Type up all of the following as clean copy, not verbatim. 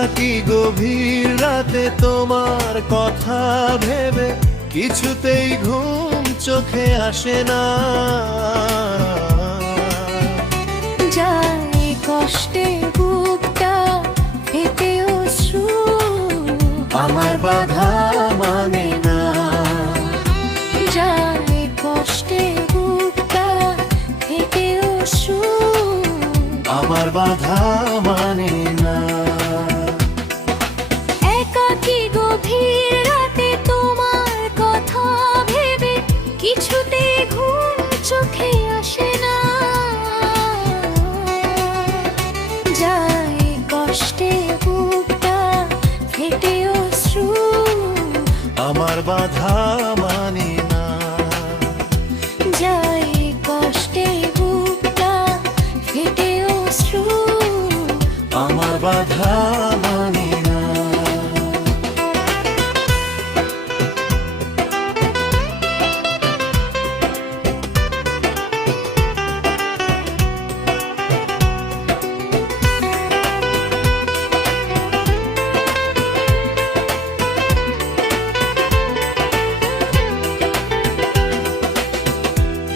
একাকী গভীর রাতে তোমার কথা ভেবে কিছুতেই ঘুম চোখে আসে না। যায় কষ্টে বুকটা ফেটে অশ্রু, আমার বাধা মানে না। যায় কষ্টে বুকটা ফেটে অশ্রু, আমার বাধা মানে না। একাকী গভীর রাতে তোমার কথা ভেবে কিছুতে ঘুম চোখে আসে না। যায় কষ্টে বুকটা ফেটে অশ্রু, আমার বাধা মানে না। যায় কষ্টে বুকটা ফেটে অশ্রু, আমার বাধা মানে না।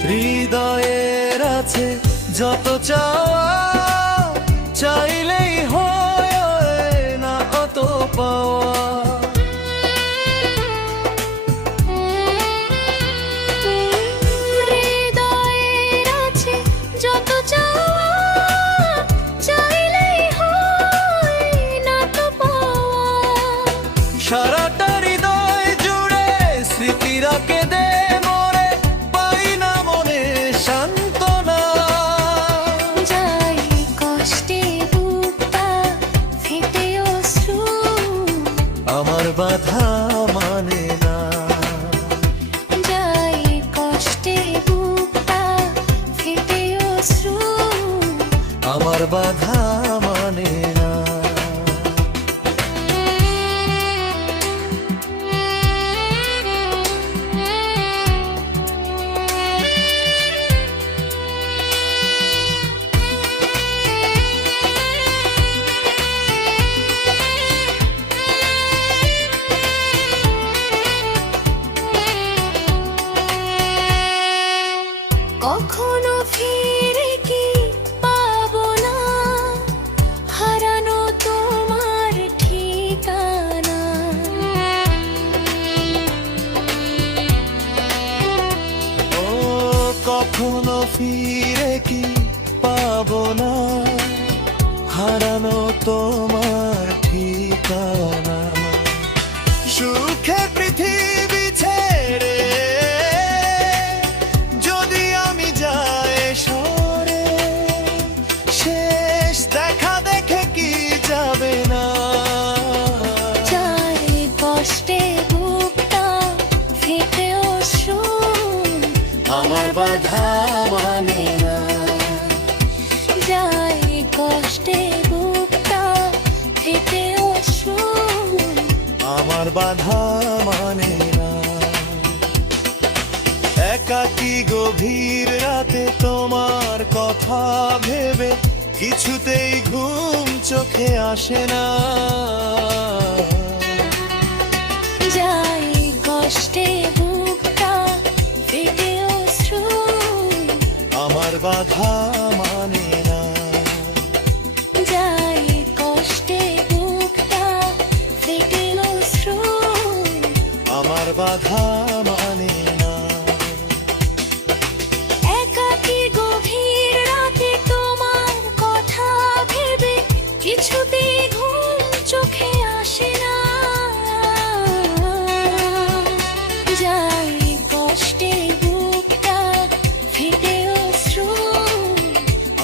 হৃদয়ের আছে যত চাওয়া, চাইলেই হয় না অত পাওয়া। হৃদয়ের আছে যত চাওয়া, চাইলেই হয় না তো পাওয়া। সারাটা হৃদয় জুড়ে স্মৃতিরা কেঁদে মরে, পাই না মনে সান্ত্বনা। যায় কষ্টে বুকটা ফেটে অশ্রু, আমার বাধা মানে না। যায় কষ্টে বুকটা ফেটে অশ্রু, আমার বাধা মানে না। কখনো ফিরে কি পাবো না হারানো তোমার ঠিকানা। ও কখনো ফিরে কি পাবো না হারানো তোমার ঠিকানা। সুখের পৃথিবী ছেড়ে যদি আমি যাই সরে, শেষ দেখা দেখে কি যাবে না। যায় কষ্টে বুকটা ফেটে অশ্রু, আমার বাধা মানে না। যায় কষ্টে বুকটা ফেটে অশ্রু, আমার বাধা মানে না। একাকী গভীর রাতে তোমার কথা ভেবে কিছুতেই ঘুম চোখে আসে না। যায় কষ্টে বুকটা ফেটে অশ্রু, আমার বাধা মানে না। যায় কষ্টে বুকটা ফেটে অশ্রু, আমার বাধা মানে না। একাকী গভীর রাতে তোমার কথা ভেবে কিছুতে ঘুম চোখে আসে না। যায় কষ্টে বুকটা ফেটে অশ্রু,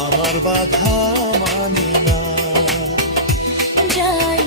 আমার বাধা মানে না। যায়